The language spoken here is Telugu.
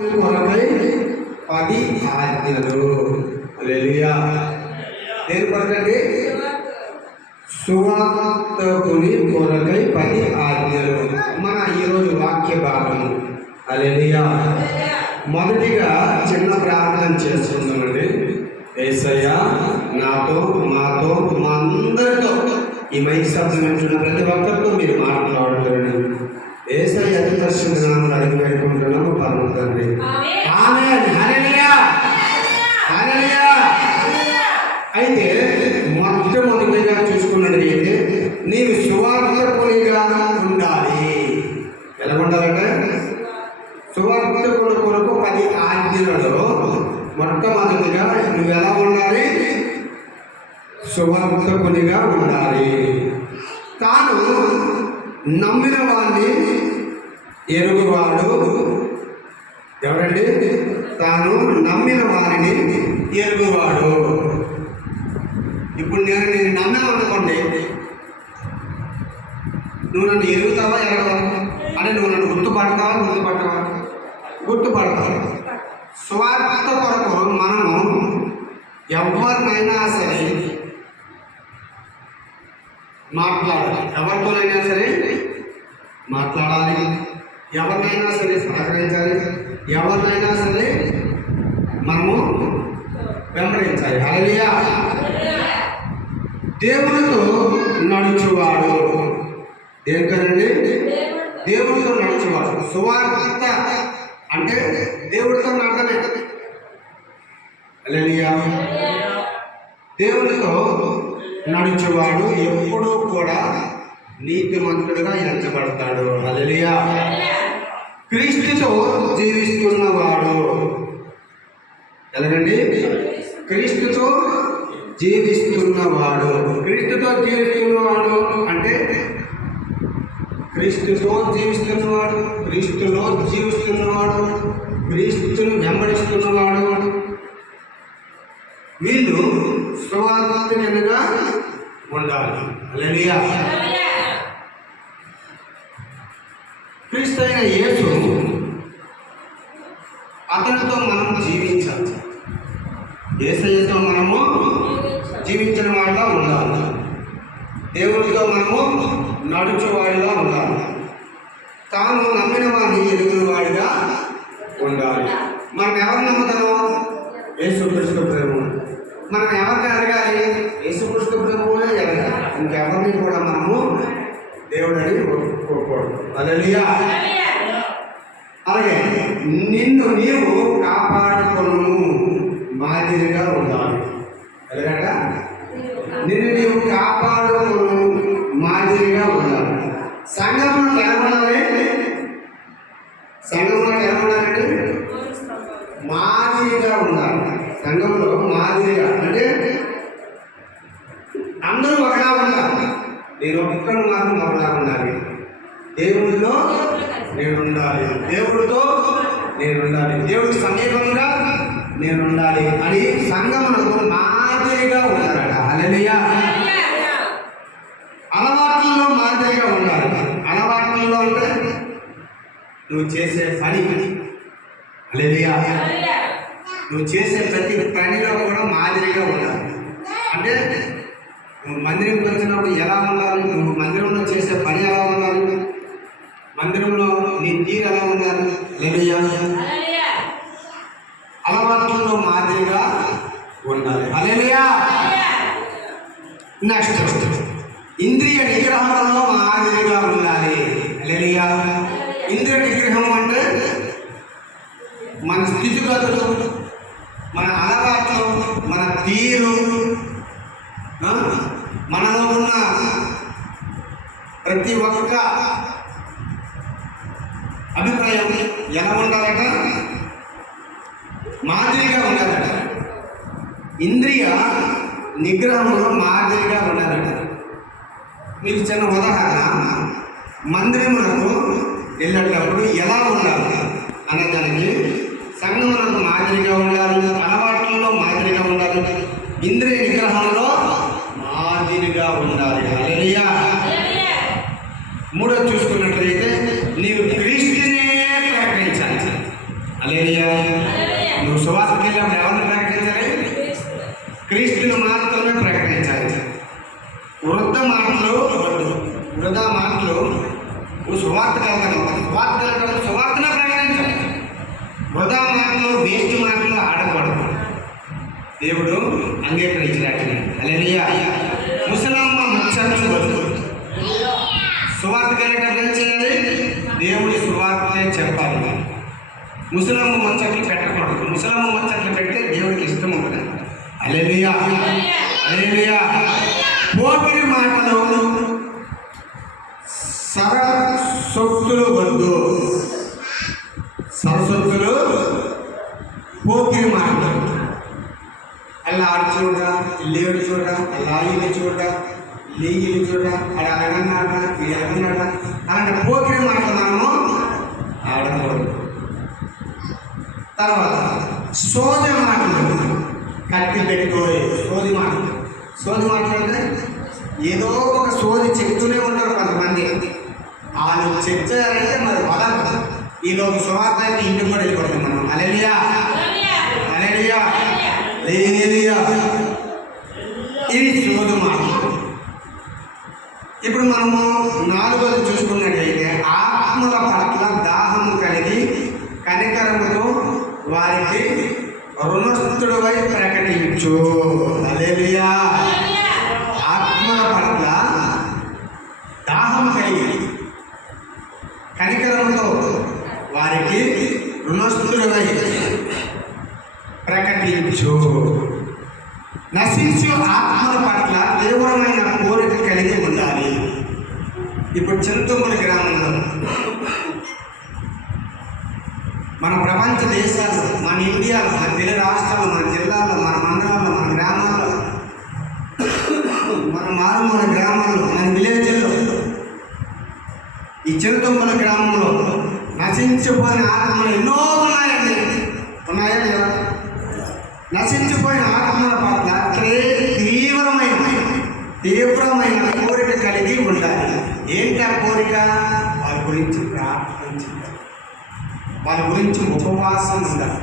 కొరకై 10 ఆజ్ఞలు. హల్లెలూయా. దేని కొరకండి? సువార్తకుని కొరకై 10 ఆజ్ఞలు. మన ఈరోజు వాక్య భాగము. హల్లెలూయా. మొదటిగా చిన్న ప్రార్థన చేస్తున్నామండి. యేసయ్యా, నాతో, మాతో, మా అందరితో ఈ మైక్ శబ్దం వింటున్న ప్రతి ఒక్కరితో మీరు మాట్లాడుతారని యేసయ్య అతి పరిశుద్ధ నామములో అడిగి వేడుకుంటున్నాము పరమ తండ్రి. ఆమేన్. హల్లెలూయా. హల్లెలూయా. అయితే మొట్టమొదటిగా చూసుకున్నట్లయితే నీవు సువార్తకునిగా ఉండాలి. ఎలా ఉండాలంటే సువార్తకుని కొరకు 10 ఆజ్ఞలలో మొట్టమొదటిగా నువ్వు ఎలా ఉండాలి? సువార్తకునిగా ఉండాలి. తాను నమ్మిన వాడిని ఎరుగువాడు ఎవరండి? తాను నమ్మిన వారిని ఎరుగువాడు. ఇప్పుడు నేను నమ్మాను అనుకోండి, నువ్వు నన్ను ఎరుగుతావా ఎరగవా? అంటే నువ్వు నన్ను గుర్తుపడతావా? గుర్తుపడతావు. స్వార్థ కొరకు మనము ఎవరినైనా సరే మాట్లాడాలి. ఎవరితోనైనా సరే మాట్లాడాలి. ఎవరినైనా సరే సహకరించాలి. ఎవరినైనా సరే మనము వెంబడించాలి. హల్లెలూయా. దేవునితో నడుచువాడు. దేనికనండి? దేవునితో నడుచువాడు. సువార్త అంటే దేవుడితో నడతనే. హల్లెలూయా. దేవునితో నడుచువాడు ఎప్పుడూ కూడా నీతిమంతుడుగా ఎంచబడతాడు. హల్లెలూయా. క్రీస్తుతో జీవిస్తున్నవాడు. ఎలాగండి? క్రీస్తుతో జీవిస్తున్నవాడు. క్రీస్తుతో జీవిస్తున్నవాడు అంటే క్రీస్తుతో జీవిస్తున్నవాడు, క్రీస్తులో జీవిస్తున్నవాడు, క్రీస్తును వెంబడిస్తున్నవాడు. వీళ్ళు సువార్తికునిగా ఉండాలి. హల్లెలూయా. క్రీస్తు అయిన యేసు అతనితో మనం జీవించాలి. యేసయ్యతో మనము జీవించిన వాడిగా ఉండాలి. దేవుడితో మనము నడుచువాడిగా ఉండాలి. తాను నమ్మిన వాడిని ఎరుగున వాడిగా ఉండాలి. మనం ఎవరు నమ్ముతామో? యేసుక్రీస్తు ప్రభువు. మనం ఎవరిని అడగాలి? యేసుక్రీస్తు ప్రభువునే ఎరగాలి. ఇంకెవరిని కూడా మనము దేవుడని ఒప్పుకోకూడదు. హల్లెలూయా. అలాగే నిన్ను నీవు కాపాడుకొను మాదిరిగా ఉండాలి. ఎలాగట? నిన్ను నీవు కాపాడుకొను మాదిరిగా ఉండాలి. సంఘంలో ఎలా ఉండాలి? సంఘంలో ఎలా ఉండాలంటే మాదిరిగా ఉండాలి. సంఘంలో మాదిరిగా అంటే అందరూ ఒకలా ఉండాలి. నేను ఒక్కడు మాత్రం ఒకలా ఉండాలి. దేవుడిలో నేను ఉండాలి. దేవుడితో నేను ఉండాలి. దేవుడికి సమీపంగా నేను ఉండాలి అని సంఘమునకు మాదిరిగా ఉండాలట. హల్లెలూయా. అలవాట్లలో మాదిరిగా ఉండాలి. అలవాట్లలో అంటే నువ్వు చేసే పని. హల్లెలూయా. నువ్వు చేసే ప్రతి పనిలో కూడా మాదిరిగా ఉండాలి. అంటే నువ్వు మందిరంకి వచ్చినప్పుడు ఎలా ఉండాలి? నువ్వు మందిరంలో చేసే పని ఎలా ఉండాలి? మందిరంలో నీ తీరు ఎలా ఉండాలి? హల్లెలూయా. అలవాట్లలో మాదిరిగా ఉండాలి. హల్లెలూయా. నెక్స్ట్ ఇంద్రియ నిగ్రహంలో మాదిరిగా ఉండాలి. హల్లెలూయా. ఇంద్రియ నిగ్రహం అంటే మన స్థితిగతులు, మన అలవాట్లు, మన తీరు, మనలో ఉన్న ప్రతి ఒక్క అభిప్రాయం ఎలా ఉండాలట? మాదిరిగా ఉండాలట. ఇంద్రియ నిగ్రహంలో మాదిరిగా ఉండాలట. మీకు చిన్న ఉదాహరణ, మందిరములకు వెళ్ళేటప్పుడు ఎలా ఉండాలి అన్నదానికి సంఘములకు మాదిరిగా ఉండాలి. అలవాట్లలో మాదిరిగా ఉండాలి. ఇంద్రియ నిగ్రహంలో మాదిరిగా ఉండాలి. హల్లెలూయా. మూడో చూసుకున్నట్లయితే నీవు క్రీస్తునే ప్రకటించాలి. హల్లెలూయా. హల్లెలూయా. నువ్వు సువార్తకి వెళ్ళినప్పుడు ఎవరిని ప్రకటించాలి? క్రీస్తుని మాత్రమే ప్రకటించాలి. వృధా మాటలు నువ్వు సువార్తకి వెళ్తాను, సువార్తనే ప్రకటించాలి. వృధా మాటలు, వేస్ట్ మాటలు ఆడకూడదు. దేవుడు అంగీకరించినట్టు. హల్లెలూయా. ముసలమ్మ ముచ్చట్లు వద్దు. సువార్తకి వెళ్ళేటప్పుడు ఏం చేయాలి? దేవుడి సువార్తనే చెప్పాలి. ముసలమ్మ ముచ్చట్లు పెట్టకూడదు. ముసలమ్మ ముచ్చట్లు పెడితే దేవుడికి ఇష్టం ఉంటుంది. హల్లెలూయా, హల్లెలూయా. పోకిరి మాటలు, సరసొత్తులు వద్దు. సరసొత్తులు, పోకిరి మాటలు. అలా ఆడు చూడ, లేడు చూడ, లాయిలు చూడ, లీగిలు చూడ, అక్కడ అడగన్నాడా, ఇది అడగన్నాడా అలాంటి పోకిరి మాటలు మనము ఆడకూడదు. తర్వాత సోద మాటలు, కత్తి పెట్టుకోవాలి. సోది మాటలు అంటే ఏదో ఒక సోది చెప్తూనే ఉంటారు కొంతమంది. వాళ్ళు చెప్తారంటే మరి వదలదు. ఈలోపు సువార్త ఇంటికి కూడా వెళ్ళిపోతాం మనం. హల్లెలూయా, హల్లెలూయా, హల్లెలూయా. ఇవి సోది మాటలు. ఇప్పుడు మనము 4వది చూసుకున్నట్లయితే ఆత్మల పట్ల దాహము కలిగి కనికరముతో వారికి రుణస్థుడివై ప్రకటించు. హల్లెలూయా. ఆత్మల పట్ల దాహం కలిగి కనికరముతో వారికి రుణస్థుడివై ప్రకటించు. నశించు ఆత్మల పట్ల తీవ్రమైన కోరిక కలిగి ఉండాలి. ఇప్పుడు చింతమూరి గ్రామంలో, మన ప్రపంచ దేశాల్లో, మన ఇండియాలో, మన తెలుగు రాష్ట్రాల్లో, మన జిల్లాల్లో, మన మండలాల్లో, మన గ్రామాల్లో, మన మారుమూల గ్రామాల్లో, మన విలేజ్ల్లో, ఈ చింతమూరి గ్రామంలో నశించిపోయిన ఆత్మలు ఎన్నో ఉన్నాయండి. ఉన్నాయా లేదా? నశించిపోయిన ఆత్మల పట్ల తీవ్రమైన కోరిక కలిగి ఉండాలి. ఏంటి ఆ కోరిక? వారి గురించి ప్రార్థించాలి, వారి గురించి ఉపవాసం ఉండాలి.